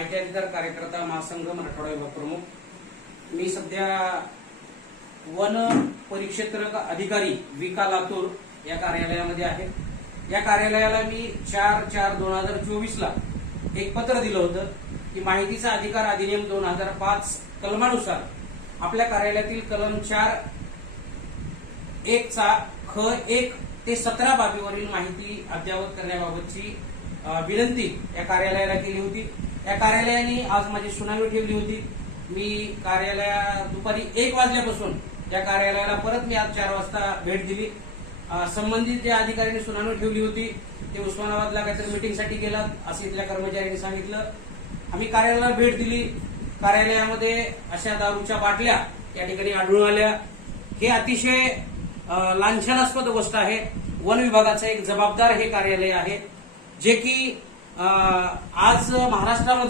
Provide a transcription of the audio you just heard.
माहिती अधिकार कार्यकर्ता महासंघ मराठवाडा विभाग प्रमुख. मी सध्या वन परिक्षेत्र अधिकारी विका लातूर या कार्यालयामध्ये आहे. या कार्यालयाला मी 4/4/2024 ला एक पत्र दिलं होतं की माहितीचा अधिकार अधिनियम 2005 कलमानुसार आपल्या कार्यालयातील कलम 4(1) ख 1 ते 17 बाबीवरील माहिती अद्ययावत करण्याबाबतची विनंती या कार्यालयाला केली होती. या कार्यालयाने आज माझी सुनावणी ठेवली होती. मी कार्यालयात दुपारी 1 वाजल्यापासून या कार्यालयाला परत मी आज 4 वाजता भेट दिली. संबंधित ज्या अधिकाऱ्यांनी सुनावणी ठेवली होती ते उस्मानाबादला काहीतरी मीटिंगसाठी गेलात असं इथल्या कर्मचाऱ्यांनी सांगितलं. आम्ही कार्यालयाला भेट दिली. कार्यालयामध्ये अशा दारूच्या बाटल्या या ठिकाणी आढळून आल्या. हे अतिशय लांछनास्पद गोष्ट आहे. वन विभागाचं एक जबाबदार हे कार्यालय आहे जे की आज महाराष्ट्रामध्ये